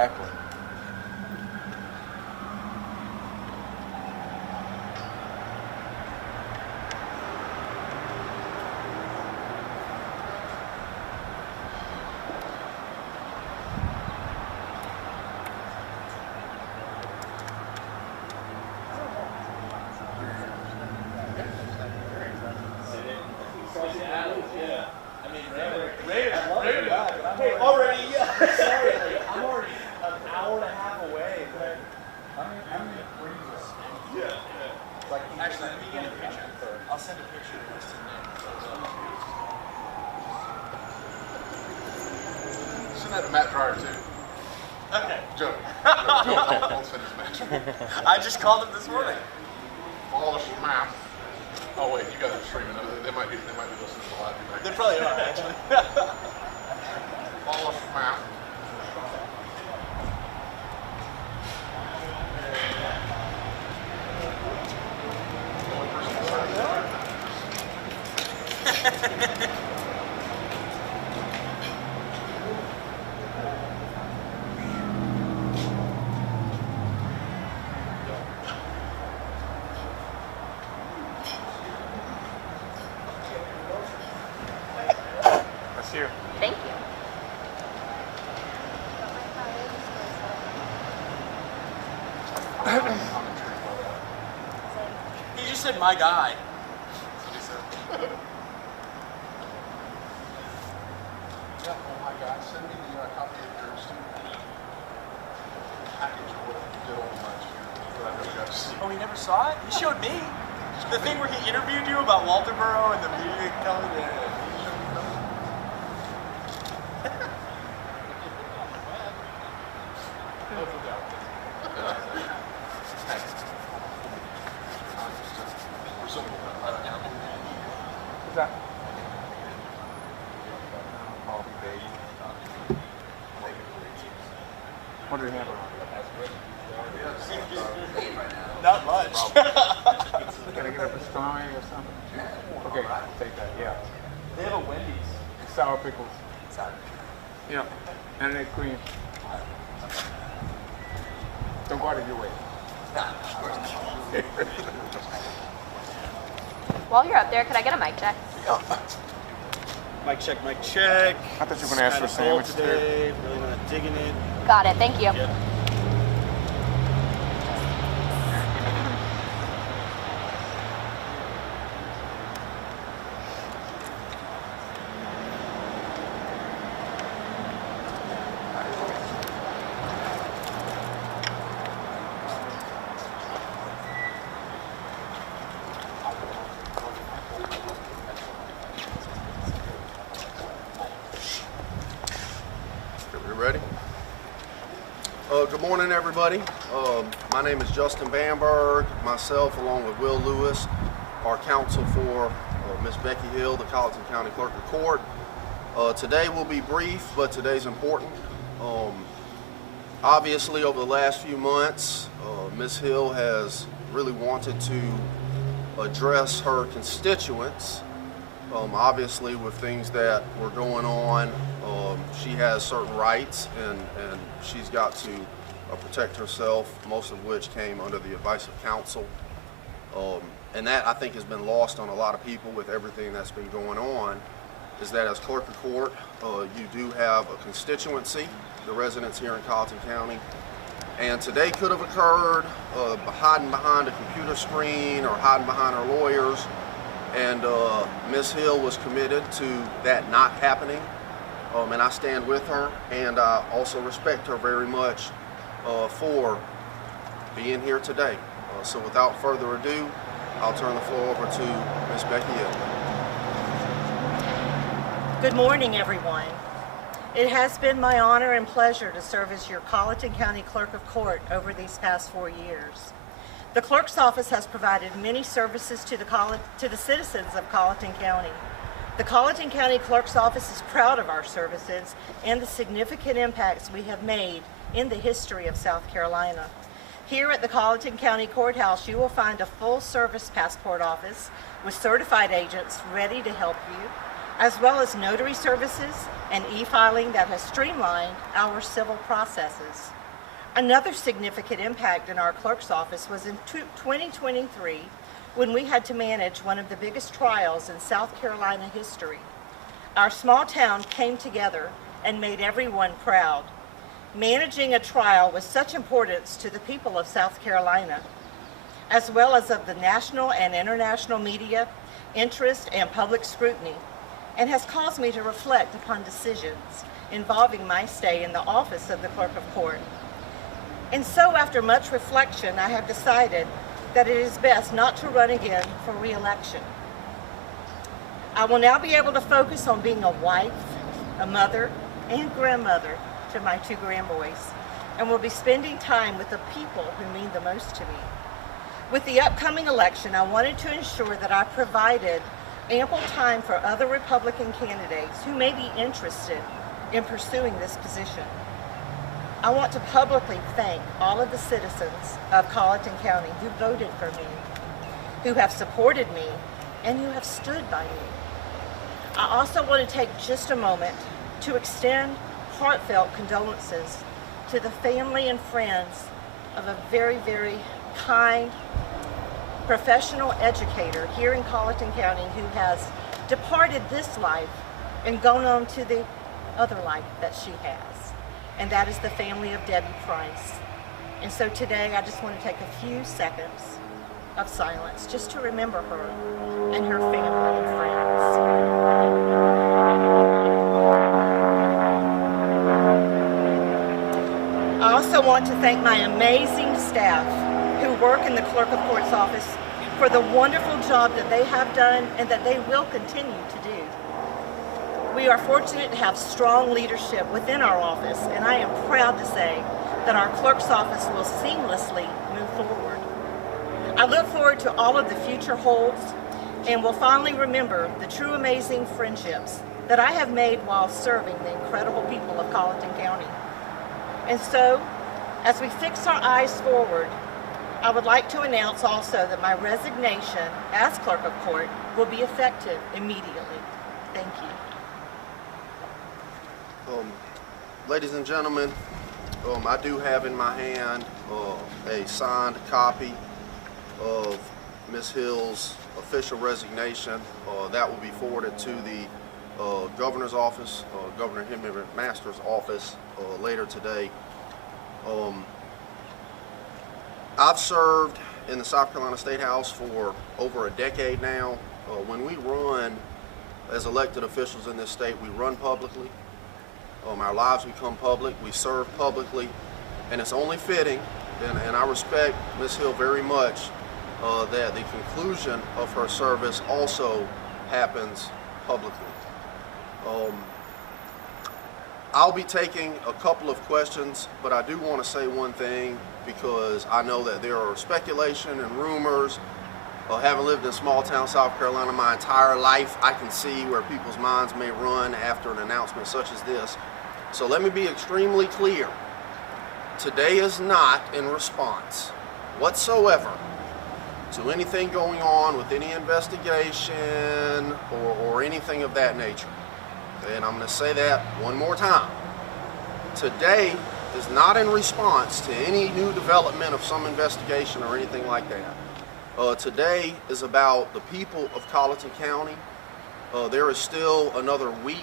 Exactly. Hey, already, sorry, I'm already an hour and a half away, but yeah. Like, actually, let me get a picture. I'll send a picture of us to Send that to Matt Dryer too. Okay. Joe. I'll send this Matt. I just called him this morning. Follow us from Matt. Oh wait, you guys are streaming. They might be listening to the live. They probably are, actually. Follow us from Matt. That's you. Thank you. He just said, my guy. That's what he said. Yeah, oh my God, send me the copy of your student package of what you did on lunch. That I never got to see. Oh, he never saw it? He showed me. The thing where he interviewed you about Walterboro and the media coming in. What's that? What do we have? Not much. Can I get a pastrami or something? Okay, take that, yeah. They have a Wendy's. Sour pickles. Sorry. Yeah, and then cream. Don't go out of your way. While you're up there, could I get a mic check? Mic check, mic check. I thought you were gonna ask for a Kinda cold sandwich today. Really not digging it. Got it, thank you. Yep. You ready? Good morning, everybody. My name is Justin Bamberg. Myself, along with Will Lewis, are counsel for Miss Becky Hill, the Colleton County Clerk of Court. Today will be brief, but today's important. Obviously, over the last few months, Ms. Hill has really wanted to address her constituents. Obviously, with things that were going on, she has certain rights, and she's got to protect herself, most of which came under the advice of counsel. And that, I think, has been lost on a lot of people with everything that's been going on, is that as Clerk of Court, you do have a constituency, the residents here in Colleton County. And today could have occurred hiding behind a computer screen or hiding behind her lawyers. And Ms. Hill was committed to that not happening. And I stand with her, and I also respect her very much for being here today. So without further ado, I'll turn the floor over to Ms. Becky Hill. Good morning, everyone. It has been my honor and pleasure to serve as your Colleton County Clerk of Court over these past 4 years. The Clerk's Office has provided many services to the citizens of Colleton County. The Colleton County Clerk's Office is proud of our services and the significant impacts we have made in the history of South Carolina. Here at the Colleton County Courthouse, you will find a full-service passport office with certified agents ready to help you. as well as notary services and e-filing that has streamlined our civil processes. Another significant impact in our clerk's office was in 2023 when we had to manage one of the biggest trials in South Carolina history. Our small town came together and made everyone proud. Managing a trial with such importance to the people of South Carolina, as well as of the national and international media, interest and public scrutiny, and has caused me to reflect upon decisions involving my stay in the office of the Clerk of Court. And so after much reflection, I have decided that it is best not to run again for re-election. I will now be able to focus on being a wife, a mother, and grandmother to my 2 grandboys, and will be spending time with the people who mean the most to me. With the upcoming election, I wanted to ensure that I provided ample time for other Republican candidates who may be interested in pursuing this position. I want to publicly thank all of the citizens of Colleton County who voted for me, who have supported me, and who have stood by me. I also want to take just a moment to extend heartfelt condolences to the family and friends of a very, very kind, professional educator here in Colleton County who has departed this life and gone on to the other life that she has. And that is the family of Debbie Price. And so today I just want to take a few seconds of silence just to remember her and her family and friends. I also want to thank my amazing staff who work in the Clerk of Court's office for the wonderful job that they have done and that they will continue to do. We are fortunate to have strong leadership within our office, and I am proud to say that our clerk's office will seamlessly move forward. I look forward to all of the future holds and will fondly remember the true amazing friendships that I have made while serving the incredible people of Colleton County. And so, as we fix our eyes forward, I would like to announce also that my resignation as Clerk of Court will be effective immediately. Thank you. Ladies and gentlemen, I do have in my hand a signed copy of Ms. Hill's official resignation. That will be forwarded to the governor's office, Governor Henry Masters' office later today. I've served in the South Carolina State House for over a decade now. When we run as elected officials in this state, we run publicly. Our lives become public, we serve publicly, and it's only fitting, and I respect Ms. Hill very much, that the conclusion of her service also happens publicly. I'll be taking a couple of questions, but I do want to say one thing because I know that there are speculation and rumors. Having lived in small town South Carolina my entire life, I can see where people's minds may run after an announcement such as this. So let me be extremely clear. Today is not in response whatsoever to anything going on with any investigation or anything of that nature. And I'm going to say that one more time. Today is not in response to any new development of some investigation or anything like that. Today is about the people of Colleton County. There is still another week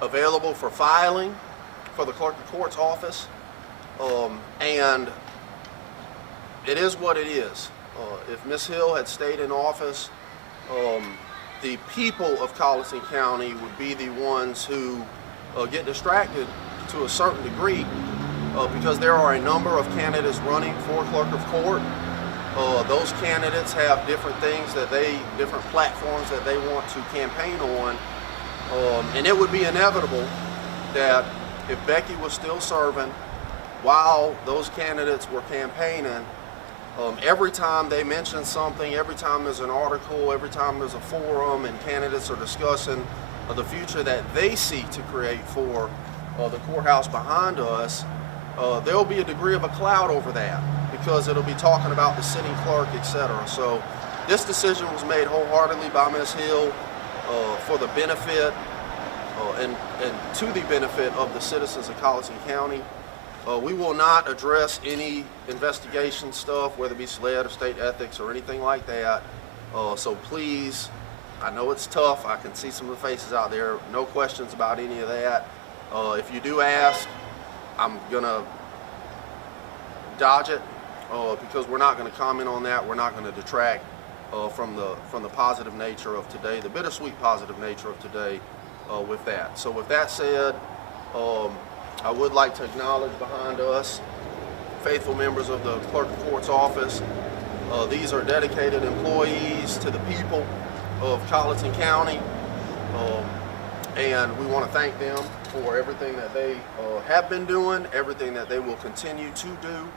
available for filing for the Clerk of Court's office. And it is what it is. If Ms. Hill had stayed in office, the people of Colleton County would be the ones who get distracted to a certain degree because there are a number of candidates running for Clerk of Court. Those candidates have different things different platforms that they want to campaign on. And it would be inevitable that if Becky was still serving while those candidates were campaigning, every time they mention something, every time there's an article, every time there's a forum and candidates are discussing the future that they seek to create for the courthouse behind us, there'll be a degree of a cloud over that because it'll be talking about the sitting clerk, etc. So this decision was made wholeheartedly by Ms. Hill. for the benefit and to the benefit of the citizens of Colleton County. We will not address any investigation stuff, whether it be SLED or state ethics or anything like that. So please, I know it's tough. I can see some of the faces out there. No questions about any of that. If you do ask, I'm gonna dodge it because we're not going to comment on that. We're not going to detract from the positive nature of today, the bittersweet positive nature of today with that. So with that said, I would like to acknowledge behind us faithful members of the Clerk of Court's office. These are dedicated employees to the people of Colleton County, and we want to thank them for everything that they have been doing, everything that they will continue to do,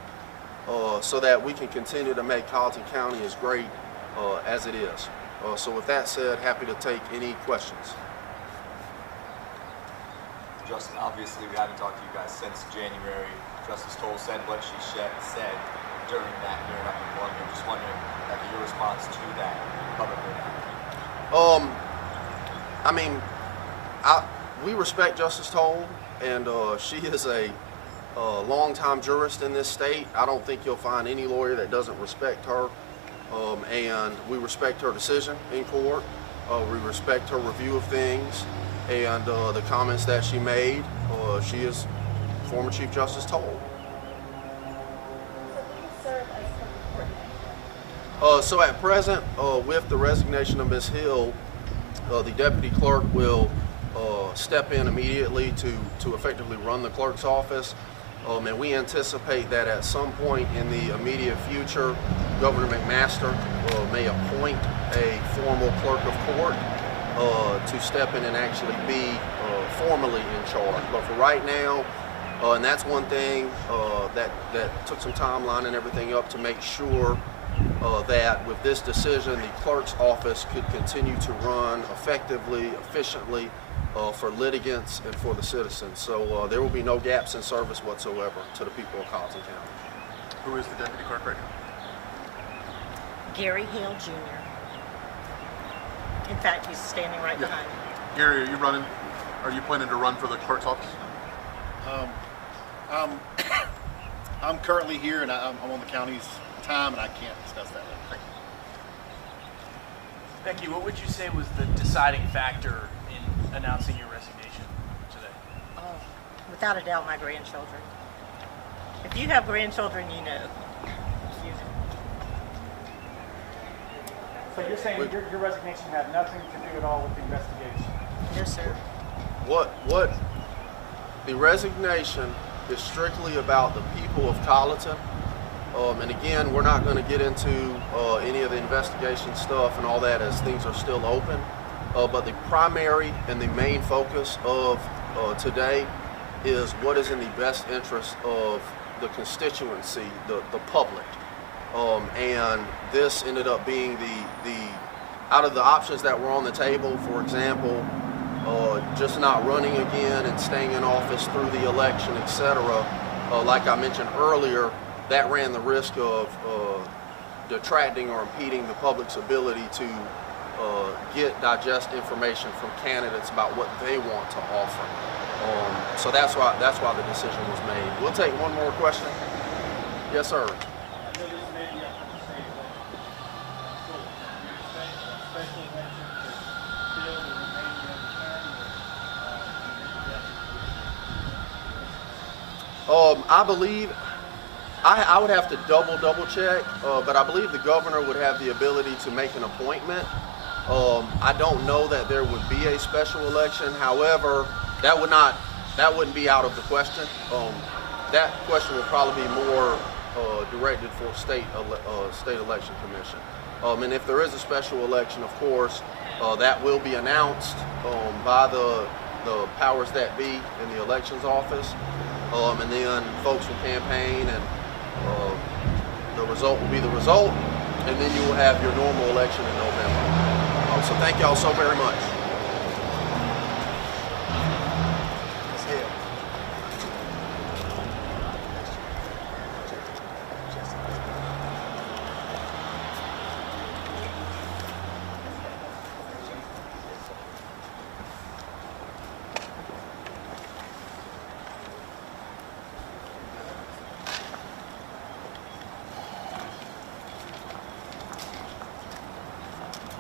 so that we can continue to make Colleton County as great as it is. So with that said, happy to take any questions. Justin, obviously we haven't talked to you guys since January. Justice Toll said what she said during that hearing up in Columbia. I'm just wondering, your response to that publicly now. I mean, we respect Justice Toll, and she is a longtime jurist in this state. I don't think you'll find any lawyer that doesn't respect her, and we respect her decision in court. We respect her review of things and the comments that she made. She is former Chief Justice Toll. So at present, with the resignation of Ms. Hill, the deputy clerk will step in immediately to effectively run the clerk's office. And we anticipate that at some point in the immediate future, Governor McMaster may appoint a formal clerk of court to step in and actually be formally in charge. But for right now, and that's one thing that took some timeline and everything up to make sure that with this decision, the clerk's office could continue to run effectively, efficiently for litigants and for the citizens. So there will be no gaps in service whatsoever to the people of Colleton County. Who is the deputy clerk right now? Gary Hill Jr. In fact, he's standing right behind me. Gary, are you planning to run for the clerk's office? I'm currently here, and I'm on the county's time, and I can't discuss that. Thank you. Becky, what would you say was the deciding factor in announcing your resignation today? Oh, without a doubt, my grandchildren. If you have grandchildren, you know. So you're saying your resignation had nothing to do at all with the investigation? No, sir. What the resignation is strictly about the people of Colleton. And again, we're not going to get into any of the investigation stuff and all that as things are still open. But the primary and the main focus of today is what is in the best interest of the constituency, the public. And this ended up being the out of the options that were on the table, for example, just not running again and staying in office through the election, etc. Like I mentioned earlier, that ran the risk of detracting or impeding the public's ability to digest information from candidates about what they want to offer. So that's why the decision was made. We'll take one more question. Yes, sir. I believe, I would have to double check, but I believe the governor would have the ability to make an appointment. I don't know that there would be a special election. However, that wouldn't be out of the question. That question would probably be more directed for state election commission. And if there is a special election, of course, that will be announced by the powers that be in the elections office. And then folks will campaign, and the result will be the result, and then you will have your normal election in November. So thank y'all so very much.